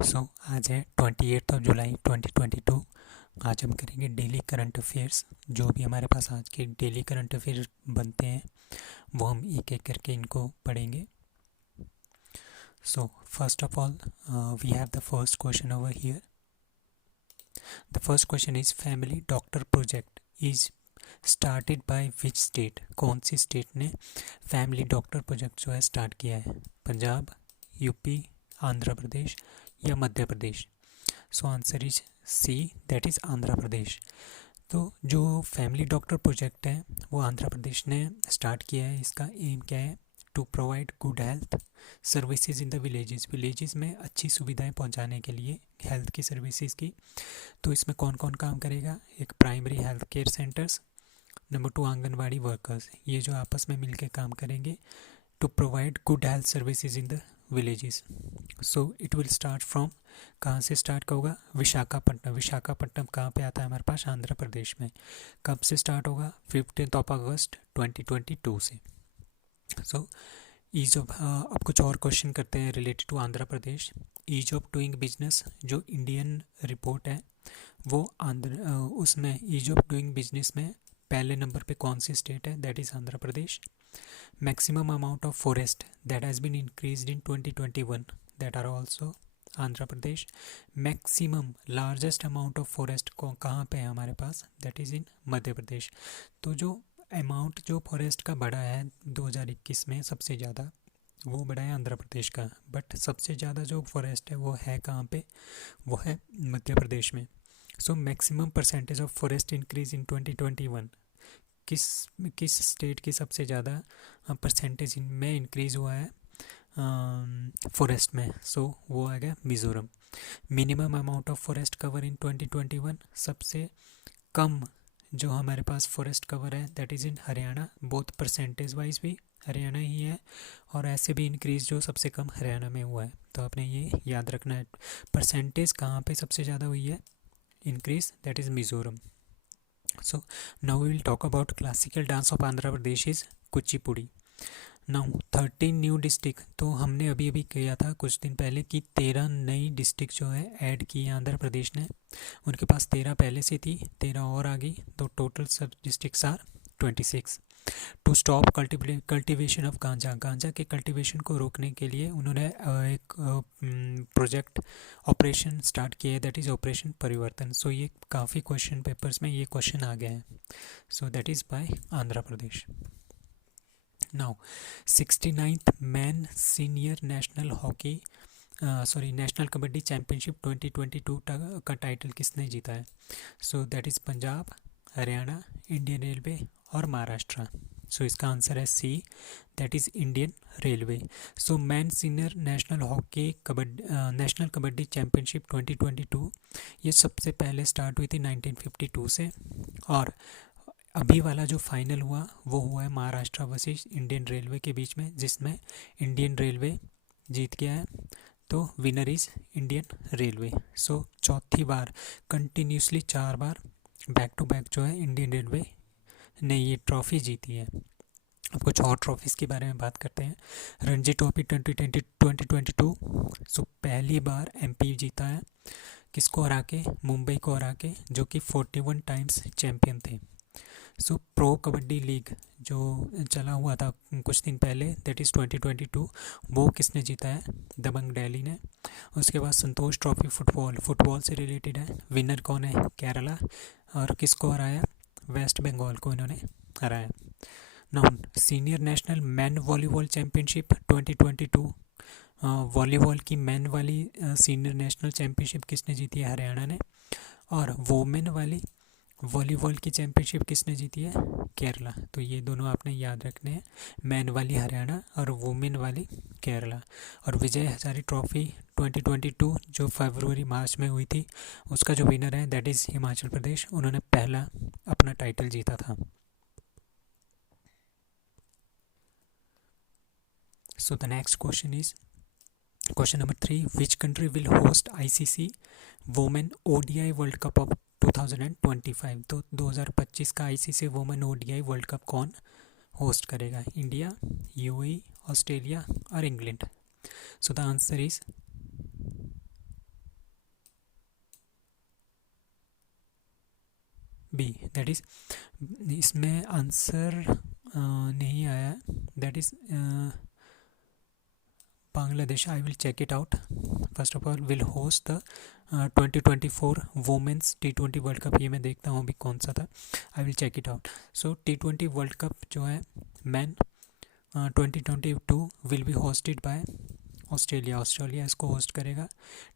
आज है 28 जुलाई 2022। आज हम करेंगे डेली करंट अफेयर्स। जो भी हमारे पास आज के डेली करंट अफेयर्स बनते हैं वो हम एक एक करके इनको पढ़ेंगे। First of all we have the first question over here. The first question is family doctor project is started by which state. कौन सी स्टेट ने फैमिली डॉक्टर प्रोजेक्ट जो है स्टार्ट किया है? पंजाब, यूपी, आंध्र प्रदेश या Madhya Pradesh? So answer is C, that is Andhra Pradesh. तो जो फैमिली डॉक्टर प्रोजेक्ट है वो आंध्र प्रदेश ने स्टार्ट किया है। इसका एम क्या है? To provide good health services in the villages में अच्छी सुविधाएं पहुंचाने के लिए हेल्थ की सर्विसेज की। तो इसमें कौन कौन काम करेगा? एक primary health care centres, number 2 anganwadi workers, ये जो आपस में मिलकर काम करेंगे to provide good health services in the villages. So it will start from, कहाँ से स्टार्ट होगा? विशाखापट्टनम। विशाखापट्टनम कहाँ पे आता है हमारे पास? आंध्र प्रदेश में। कब से स्टार्ट होगा? 15 अगस्त 2022 से। सो ईज ऑफ, अब कुछ और क्वेश्चन करते हैं related to Andhra Pradesh. Ease of doing business जो इंडियन रिपोर्ट है वो उसमें ईज ऑफ डूइंग बिजनेस में पहले नंबर पे कौन सी स्टेट है? That is Andhra Pradesh. Maximum amount of forest that has been increased in 2021, that are also Andhra Pradesh. Maximum largest amount of forest को कहाँ पे है हमारे पास? That is in Madhya Pradesh. तो जो अमाउंट जो फॉरेस्ट का बढ़ा है 2021 में सबसे ज़्यादा वो बढ़ा है आंध्र प्रदेश का, बट सबसे ज़्यादा जो फॉरेस्ट है वो है कहाँ पे? वो है मध्य प्रदेश में। So maximum percentage of forest increase in 2021 किस स्टेट की सबसे ज़्यादा परसेंटेज में इंक्रीज़ हुआ है फॉरेस्ट में? सो वो आ गया Mizoram. Minimum amount of forest cover in 2021, सबसे कम जो हमारे पास फॉरेस्ट कवर है that is in Haryana. Both percentage wise भी हरियाणा ही है और ऐसे भी इंक्रीज़ जो सबसे कम हरियाणा में हुआ है। तो आपने ये याद रखना है, परसेंटेज कहाँ पे सबसे ज़्यादा हुई है increase? That is Mizoram. So now we will talk about classical dance of Andhra Pradesh is Kuchipudi. Now 13 new district, तो हमने अभी अभी किया था कुछ दिन पहले कि 13 नई डिस्ट्रिक्ट जो है ऐड की है आंध्र प्रदेश ने। उनके पास 13 पहले से थी, 13 और आ गई, तो टोटल सब districts are 26। To stop cultivation of ganja, गांजा के कल्टिवेशन को रोकने के लिए उन्होंने एक प्रोजेक्ट ऑपरेशन स्टार्ट किया है, दैट इज़ ऑपरेशन परिवर्तन। सो ये काफ़ी क्वेश्चन पेपर्स में ये क्वेश्चन आ गए हैं। So that is by Andhra Pradesh. Now 69th men senior national hockey national kabaddi championship 2022 का टाइटल किसने जीता है? So that is Punjab, Haryana, Indian railway और महाराष्ट्र। सो इसका आंसर है C, that is Indian railway. So men senior national kabaddi championship 2022 ये सबसे पहले स्टार्ट हुई थी 1952 से, और अभी वाला जो फाइनल हुआ वो हुआ है महाराष्ट्र वर्सेस इंडियन रेलवे के बीच में, जिसमें इंडियन रेलवे जीत गया है। तो winner is Indian railway. So चौथी बार कंटिन्यूसली 4 बार बैक टू बैक जो है इंडियन रेलवे ने ये ट्रॉफ़ी जीती है। अब कुछ और ट्रॉफीज़ के बारे में बात करते हैं। रणजी ट्रॉफी 2022, सो पहली बार एमपी जीता है, किसको हरा के? मुंबई को हरा के, जो कि 41 टाइम्स चैम्पियन थे। सो प्रो कबड्डी लीग जो चला हुआ था कुछ दिन पहले, दैट इज़ 2022, वो किसने जीता है? दबंग दिल्ली ने। उसके बाद संतोष ट्रॉफी फुटबॉल से रिलेटेड है, विनर कौन है? केरला। और किसको हराया? वेस्ट बंगाल को इन्होंने हराया। Now senior national man volleyball championship 2022, volleyball की मैन वाली सीनियर नेशनल चैम्पियनशिप किसने जीती है? हरियाणा ने। और वोमेन वाली वॉलीबॉल की चैम्पियनशिप किसने जीती है? केरला। तो ये दोनों आपने याद रखने हैं, मैन वाली हरियाणा और वुमेन वाली केरला। और विजय हजारे ट्रॉफी 2022 जो फरवरी मार्च में हुई थी, उसका जो विनर है दैट इज़ हिमाचल प्रदेश। उन्होंने पहला अपना टाइटल जीता था। So the next question is question number 3, which country will host ICC women ODI world cup of 2025? तो 2025 का ICC women ODI world cup कौन होस्ट करेगा? इंडिया, UAE, ऑस्ट्रेलिया और England? So the answer is B, that is इसमें answer नहीं आया, that is Bangladesh. I will check it out. First of all will host the 2024 women's T20 world cup. ये मैं देखता हूँ अभी कौन सा था. I will check it out. So T20 world cup जो है man 2022 will be hosted by Australia. Australia इसको होस्ट करेगा.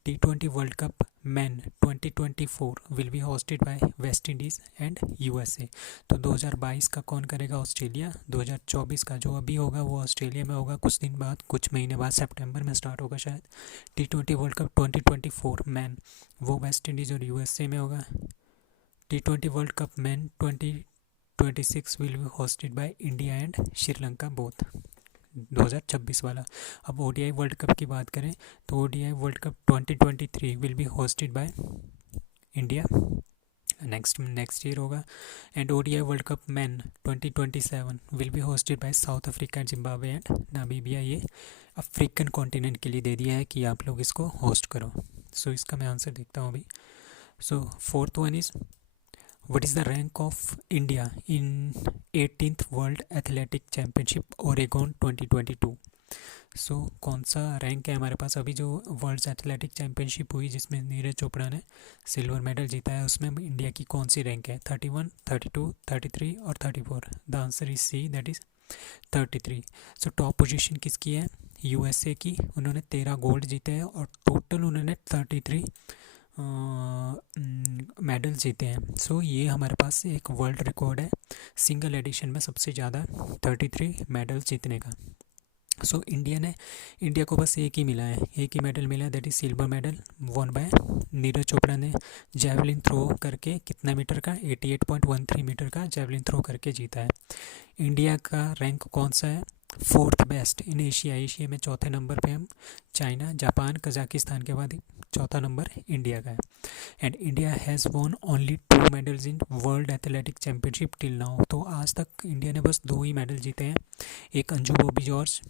T20 world cup man 2024 will be hosted by West Indies and USA. तो 2022 का कौन करेगा? ऑस्ट्रेलिया. 2024 का जो अभी होगा वो ऑस्ट्रेलिया में होगा, कुछ दिन बाद, कुछ महीने बाद, सितंबर में स्टार्ट होगा शायद. T20 वर्ल्ड कप 2024 मैन वो वेस्ट इंडीज़ और USA में होगा. T20 world cup man 2026 will be hosted by India and Sri Lanka both. 2026 वाला. अब ODI वर्ल्ड कप की बात करें तो ODI world cup 2023 will be hosted by India, next year होगा. And ODI world cup men 2027 will be hosted by South Africa, Zimbabwe and Namibia. ये African continent के लिए दे दिया है कि आप लोग इसको होस्ट करो. सो इसका मैं आंसर देखता हूँ अभी. So fourth one is What is the rank of India in 18th World Athletic Championship Oregon 2022? सो कौन सा रैंक है हमारे पास? अभी जो वर्ल्ड एथलेटिक चैम्पियनशिप हुई जिसमें नीरज चोपड़ा ने सिल्वर मेडल जीता है, उसमें इंडिया की कौन सी रैंक है? 31, 32, 33 और 34. The answer is C, that is 33. So top position किसकी है? USA की. उन्होंने 13 गोल्ड जीते हैं और टोटल उन्होंने 33 मेडल जीते हैं. सो ये हमारे पास एक वर्ल्ड रिकॉर्ड है सिंगल एडिशन में सबसे ज़्यादा 33 मेडल जीतने का. सो इंडिया को बस एक ही मिला है, एक ही मेडल मिला है, that is silver medal won by Neeraj Chopra ने. जैवलिन थ्रो करके कितना मीटर का? 88.13 मीटर का जैवलिन थ्रो करके जीता है. इंडिया का रैंक कौन सा है? Fourth best in Asia. Asia में चौथे नंबर पे हम. चाइना, जापान, कजाकिस्तान के बाद चौथा नंबर इंडिया का है. And India has won only 2 medals in world athletic championship till now. तो आज तक इंडिया ने बस 2 ही मेडल जीते हैं. एक अंजू बॉबी जॉर्ज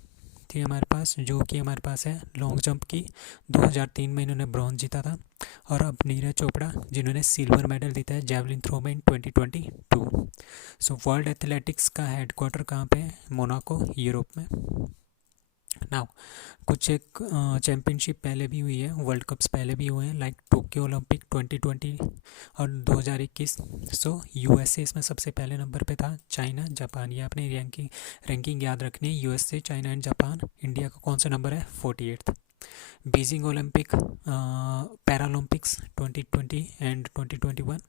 थी हमारे पास, जो कि हमारे पास है लॉन्ग जंप की. 2003 में इन्होंने ब्रॉन्ज जीता था. और अब नीरज चोपड़ा जिन्होंने सिल्वर मेडल जीता है जैवलिन थ्रो में इन 2022. सो वर्ल्ड एथलेटिक्स का हेडक्वार्टर कहाँ पे है? मोनाको, यूरोप में. नाउ कुछ एक चैम्पियनशिप पहले भी हुई है, वर्ल्ड कप्स पहले भी हुए हैं, लाइक टोक्यो ओलंपिक 2020 और 2021. सो USA इसमें सबसे पहले नंबर पे था. चाइना, जापान, ये अपनी रैंकिंग याद रखनी है. USA, China and Japan. India का कौन सा नंबर है? 48th. Beijing Olympic, Paralympics 2020 and 2021.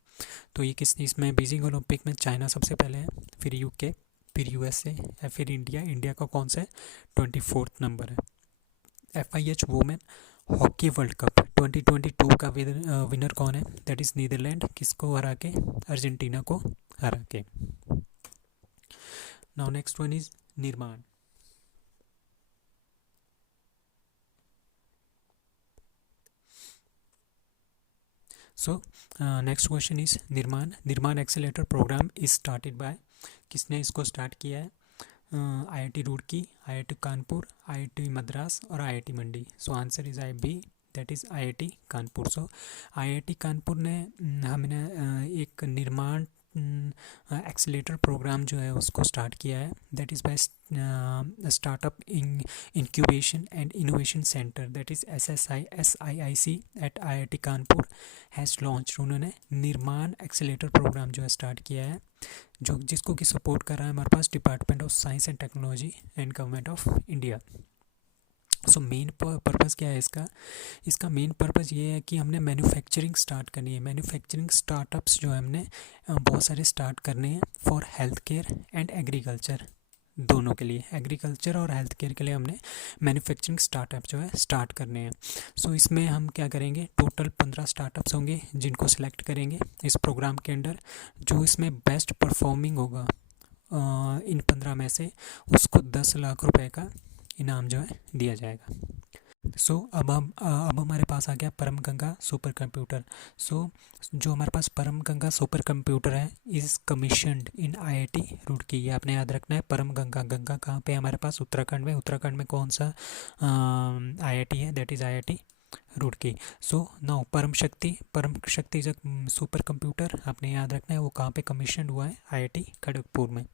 तो ये इसमें बीजिंग ओलंपिक में चाइना सबसे पहले है, फिर UK, फिर USA या फिर इंडिया का कौन सा है? 24th नंबर है. FIH women hockey world cup 2022 का विनर कौन है? That is Netherland. किसको हरा के? अर्जेंटीना को हरा के. Now next one is Nirman. So next question is Nirman accelerator program is started by. किसने इसको स्टार्ट किया है? IIT Roorkee, IIT Kanpur, IIT Madras और IIT Mandi. So answer is B, that is IIT Kanpur. So IIT Kanpur ने हमने एक निर्माण एक्सेलेरेटर प्रोग्राम जो है उसको स्टार्ट किया है. That is by startup incubation and innovation centre, that is SSIC at IIT Kanpur has launch. उन्होंने निर्माण एक्सेलेरेटर प्रोग्राम जो है स्टार्ट किया है, जो जिसको कि सपोर्ट कर रहा है हमारे पास department of science and technology and government of India. So main purpose क्या है इसका मेन पर्पज़ ये है कि हमने मैन्युफैक्चरिंग स्टार्ट करनी है. मैन्युफैक्चरिंग स्टार्टअप्स जो है हमने बहुत सारे स्टार्ट करने हैं for health care and agriculture, दोनों के लिए. एग्रीकल्चर और हेल्थ केयर के लिए हमने मैन्युफैक्चरिंग स्टार्टअप जो है स्टार्ट करने हैं. सो इसमें हम क्या करेंगे? टोटल 15 स्टार्टअप्स होंगे जिनको सिलेक्ट करेंगे इस प्रोग्राम के अंडर. जो इसमें बेस्ट परफॉर्मिंग होगा इन 15 में से उसको 10 लाख रुपए का इनाम जो है दिया जाएगा. सो अब हमारे पास आ गया परम गंगा सुपर कंप्यूटर. सो जो हमारे पास परम गंगा सुपर कंप्यूटर है is commissioned in IIT Roorkee. ये आपने याद रखना है. परम गंगा कहाँ पे है हमारे पास? उत्तराखंड में. उत्तराखंड में कौन सा IIT है? That is IIT Roorkee. So now परम शक्ति जो सुपर कंप्यूटर आपने याद रखना है वो कहाँ पे कमीशन हुआ है, आईआईटी खड़गपुर में।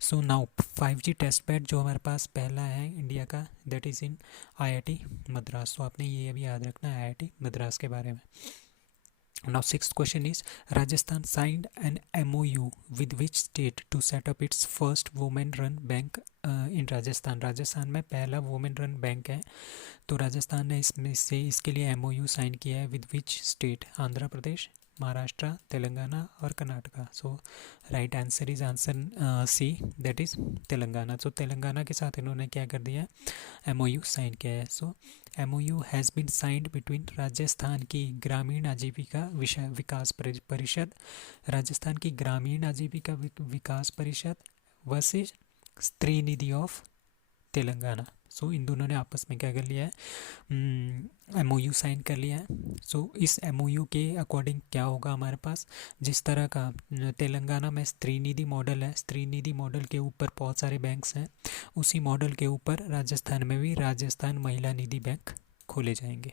So now 5G test bed जो हमारे पास पहला है इंडिया का, that is in IIT Madras. तो आपने ये भी याद रखना है आईआईटी मद्रास के बारे में। Now sixth question is Rajasthan signed an MOU with which state to set up its first women-run bank in Rajasthan। Rajasthan में पहला वुमेन रन बैंक है, तो राजस्थान ने इसमें से इसके लिए MOU साइन किया है with which state, Andhra Pradesh, Maharashtra, Telangana और Karnataka. So right answer is answer C, that is Telangana. So Telangana के साथ इन्होंने क्या कर दिया है, MOU साइन किया है। So MOU has been signed between Rajasthan की ग्रामीण आजीविका विकास परिषद, राजस्थान की ग्रामीण आजीविका विकास परिषद वर्सेज स्त्री निधि ऑफ तेलंगाना। सो इन दोनों ने आपस में क्या कर लिया है, MOU साइन कर लिया है। सो इस MOU के अकॉर्डिंग क्या होगा हमारे पास, जिस तरह का तेलंगाना में स्त्री निधि मॉडल है, स्त्री निधि मॉडल के ऊपर बहुत सारे बैंक्स हैं, उसी मॉडल के ऊपर राजस्थान में भी राजस्थान महिला निधि बैंक खोले जाएंगे।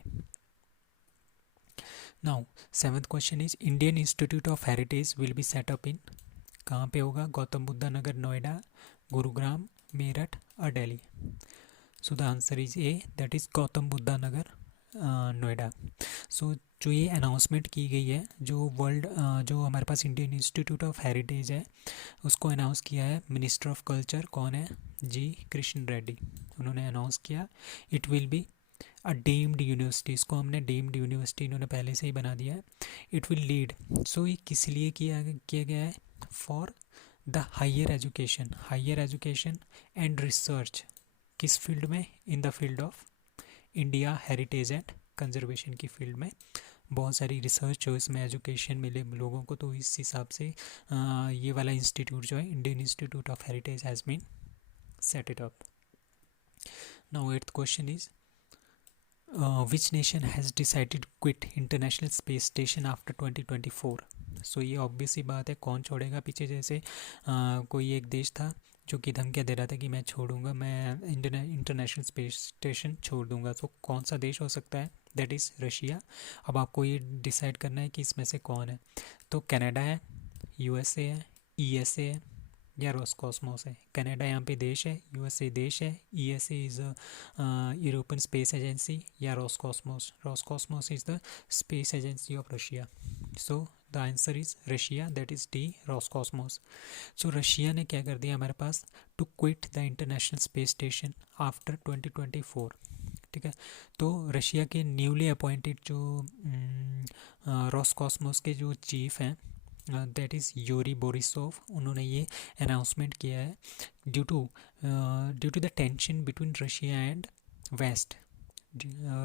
Now seventh question is Indian institute of heritage will be set up in, कहाँ पे होगा, गौतम बुद्धा नगर नोएडा, गुरुग्राम, मेरठ और Delhi. So the answer is A, that is Gautam Buddha Nagar Noida. So जो ये अनाउंसमेंट की गई है, जो हमारे पास इंडियन इंस्टीट्यूट ऑफ हेरिटेज है उसको अनाउंस किया है मिनिस्टर ऑफ कल्चर, कौन है, जी कृष्ण रेड्डी, उन्होंने अनाउंस किया। It will be a deemed university, इसको हमने डीम्ड यूनिवर्सिटी इन्होंने पहले से ही बना दिया है। इट विल लीड, सो ये किस लिए किया गया है, for the higher education and research, किस फील्ड में, in the field of India heritage and conservation की फील्ड में बहुत सारी रिसर्च हो, इसमें एजुकेशन मिले लोगों को, तो इस हिसाब से ये वाला इंस्टीट्यूट जो है Indian institute of heritage has been set it up. Now eighth question is which nation has decided quit international space station after 2024। So ये ऑब्वियस ही बात है, कौन छोड़ेगा पीछे, जैसे कोई एक देश था जो कि धमकियाँ दे रहा था कि मैं छोड़ूंगा, मैं इंटरनेशनल स्पेस स्टेशन छोड़ दूंगा। तो कौन सा देश हो सकता है, दैट इज़ रशिया। अब आपको ये डिसाइड करना है कि इसमें से कौन है, तो कनाडा है, USA है, ESA है या रोस्कॉस्मोस है। कनाडा यहाँ पे देश है, USA देश है, ESA is European space agency, या Roscosmos is the space agency of Russia. So the answer is Russia, that is D, Roscosmos. So Russia ने क्या कर दिया हमारे पास, to quit the international space station after 2024। ठीक है, तो रशिया के न्यूली अपॉइंटेड जो रोस्कॉस्मोस के जो चीफ हैं, दैट इज़ यूरी बोरिसोव, उन्होंने ये अनाउंसमेंट किया है due to the tension between Russia and west,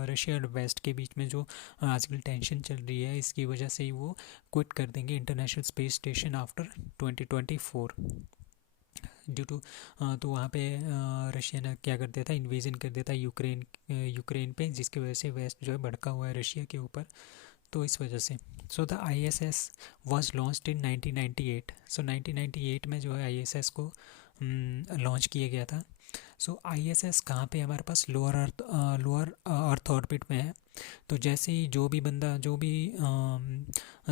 Russia और वेस्ट के बीच में जो आजकल टेंशन चल रही है, इसकी वजह से ही वो क्विट कर देंगे international space station after 2024 due to, तो वहाँ पे रशिया ने क्या कर दिया था, इन्वेजन कर दिया था यूक्रेन पे, जिसकी वजह से वेस्ट जो है भड़का हुआ है रशिया के ऊपर, तो इस वजह से। So the ISS was launched in 1998। सो 1998 में जो है ISS को लॉन्च किया गया था। सो ISS कहाँ पे हमारे पास, लोअर अर्थ ऑर्बिट में है। तो जैसे ही जो भी बंदा जो भी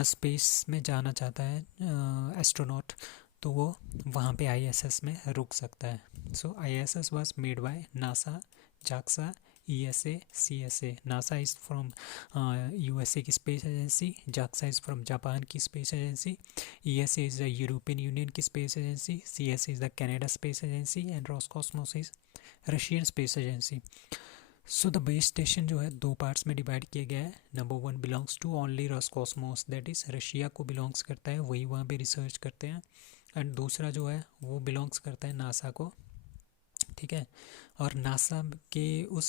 स्पेस में जाना चाहता है एस्ट्रोनॉट, तो वो वहाँ पे ISS में रुक सकता है। So ISS was made by NASA, JAXA, ESA, CSA। NASA is from USA की space agency, JAXA is from Japan की space agency, ESA is the European union की space agency, CSA is the Canada space agency and Roscosmos is Russian space agency. So the base station जो है दो parts में divide किया गया है। Number 1 belongs to only Roscosmos, that is Russia को belongs करता है, वही वहाँ पे रिसर्च करते हैं। एंड दूसरा जो है वो बिलोंग्स करता है नासा को। ठीक है, और नासा के उस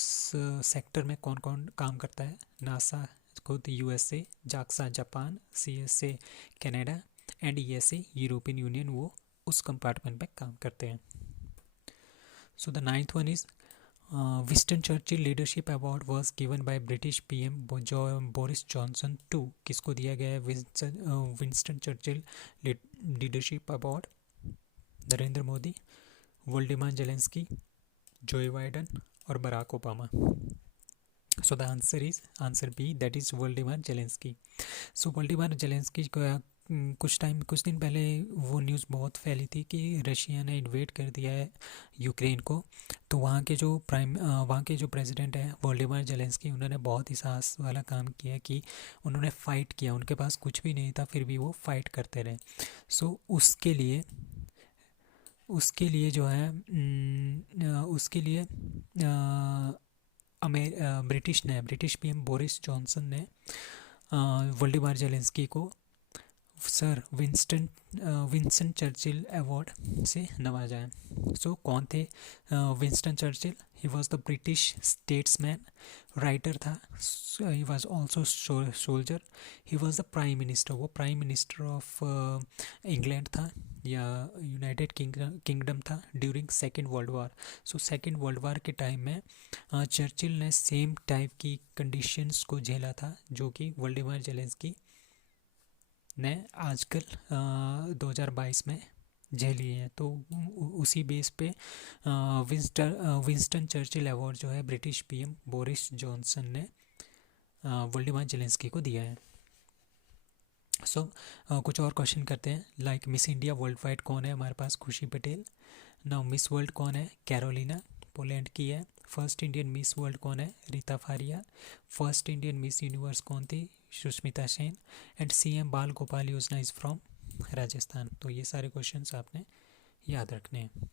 सेक्टर में कौन कौन काम करता है, नासा खुद USA, JAXA Japan, CSA Canada and ESA European union, वो उस कंपार्टमेंट में काम करते हैं। So the 9th one is Winston Churchill leadership award was given by British PM Boris Johnson to, किसको दिया गया है Winston Churchill leadership award, Narendra Modi, Volodymyr Zelensky, Joe Biden और Barack Obama. So the answer is answer B, that is Volodymyr Zelensky. So Volodymyr Zelensky को कुछ दिन पहले वो न्यूज़ बहुत फैली थी कि रशिया ने इन्वेड कर दिया है यूक्रेन को। तो वहाँ के जो प्रेसिडेंट है वोल्डिमार जेलेंस्की, उन्होंने बहुत ही साहस वाला काम किया कि उन्होंने फ़ाइट किया। उनके पास कुछ भी नहीं था, फिर भी वो फाइट करते रहे। सो उसके लिए जो है उसके लिए ब्रिटिश पीएम बोरिस जॉनसन ने वोल्डिमार जेलेंस्की को सर विंस्टन चर्चिल अवार्ड से नवाजा है। सो कौन थे Winston Churchill? He was the British statesman, writer था, he was also soldier, he was the prime minister. वो प्राइम मिनिस्टर ऑफ इंग्लैंड था या यूनाइटेड किंगडम था during second world war. So second world war के time में Churchill ने same type की conditions को झेला था जो कि वोल्डिमार जेलेंस्की ने आजकल 2022 में झेली है। तो उसी बेस पे विंस्टन चर्चिल अवार्ड जो है ब्रिटिश पीएम बोरिस जॉनसन ने वोल्डिमार जेलेंस्की को दिया है। सो कुछ और क्वेश्चन करते हैं। Like miss India world wide कौन है? हमारे पास खुशी पटेल। नाउ मिस वर्ल्ड कौन है? कैरोलिना, पोलैंड की है। फर्स्ट इंडियन मिस वर्ल्ड कौन है? Reita Faria. First Indian miss universe कौन थी? सुष्मिता सेन। एंड सीएम बाल गोपाल योजना इज़ फ्रॉम राजस्थान। तो ये सारे क्वेश्चंस आपने याद रखने हैं।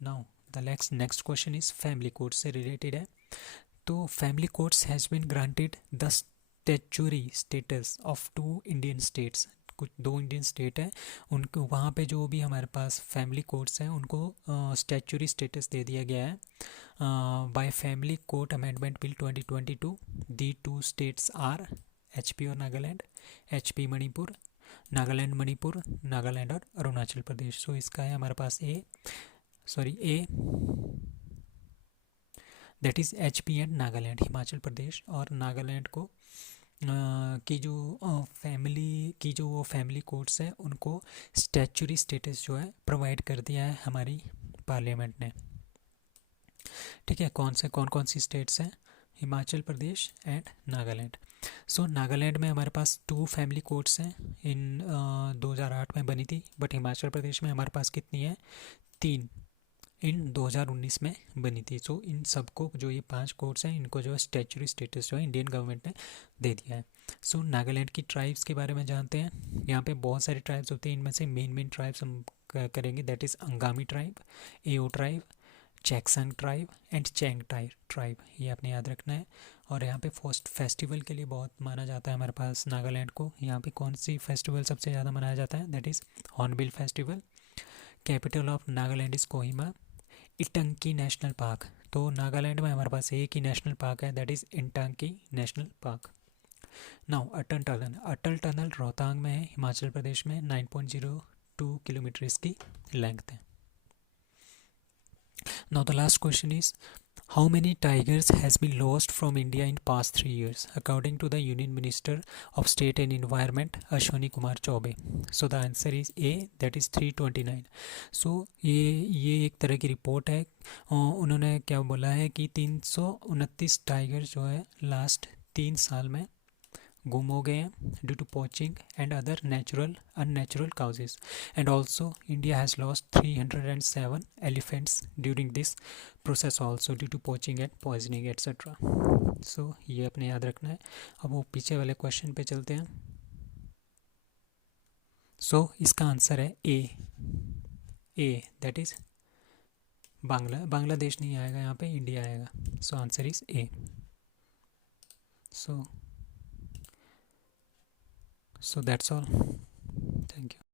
Now the next question is family courts से रिलेटेड है। तो family courts has been granted the statutory status of 2 Indian states. कुछ 2 इंडियन स्टेट है, उनको वहाँ पे जो भी हमारे पास फैमिली कोर्ट्स हैं उनको स्टैच्यूरी स्टेटस दे दिया गया है by family court amendment bill 2022। The 2 states are HP और नागालैंड, HP मणिपुर, नागालैंड मणिपुर, नागालैंड और अरुणाचल प्रदेश। सो इसका है हमारे पास A that is HP and Nagaland, Himachal Pradesh और नागालैंड को की जो फैमिली कोर्ट्स हैं उनको स्टैच्यूरी स्टेटस जो है प्रोवाइड कर दिया है हमारी पार्लियामेंट ने। ठीक है, कौन कौन सी स्टेट्स हैं? हिमाचल प्रदेश एंड नागालैंड। सो नागालैंड में हमारे पास 2 फैमिली कोर्ट्स हैं, इन 2008 में बनी थी। बट हिमाचल प्रदेश में हमारे पास कितनी है? 3 इन 2019 में बनी थी। सो इन सबको जो ये 5 कोर्ट्स हैं इनको जो है स्टैच्यूरी स्टेटस जो है इंडियन गवर्नमेंट ने दे दिया है। सो नागालैंड की ट्राइब्स के बारे में जानते हैं। यहाँ पे बहुत सारी ट्राइब्स होती हैं, इनमें से मेन ट्राइब्स हम करेंगे। That is Angami tribe, Ao tribe, Chakhesang tribe and Chang tribe. ये आपने याद रखना है। और यहाँ पे फेस्टिवल के लिए बहुत माना जाता है हमारे पास नागालैंड को। यहाँ पे कौन सी फेस्टिवल सबसे ज़्यादा मनाया जाता है? That is hornbill festival. Capital of Nagaland is Kohima. Intanki national park, तो नागालैंड में हमारे पास एक ही नेशनल पार्क है, that is Intanki national park. Now Atal tunnel Rohtang में है, हिमाचल प्रदेश में। 9.02 किलोमीटर इसकी लेंथ है। Now the last question is how many tigers has been lost from India in past 3 years according to the union minister of state and environment Ashwini Kumar Choubey. So the answer is A, that is 329। So ये एक तरह की report है। उन्होंने क्या बोला है कि 329 टाइगर जो है लास्ट 3 साल में गुम हो गए हैं due to poaching and other unnatural causes. And also India has lost 307 elephants during this process also due to poaching and poisoning etcetera. So ये अपने याद रखना है। अब वो पीछे वाले क्वेश्चन पे चलते हैं। सो इसका आंसर है ए दैट इज़ बांग्लादेश नहीं आएगा यहाँ पे, इंडिया आएगा। सो answer is A. So that's all. Thank you.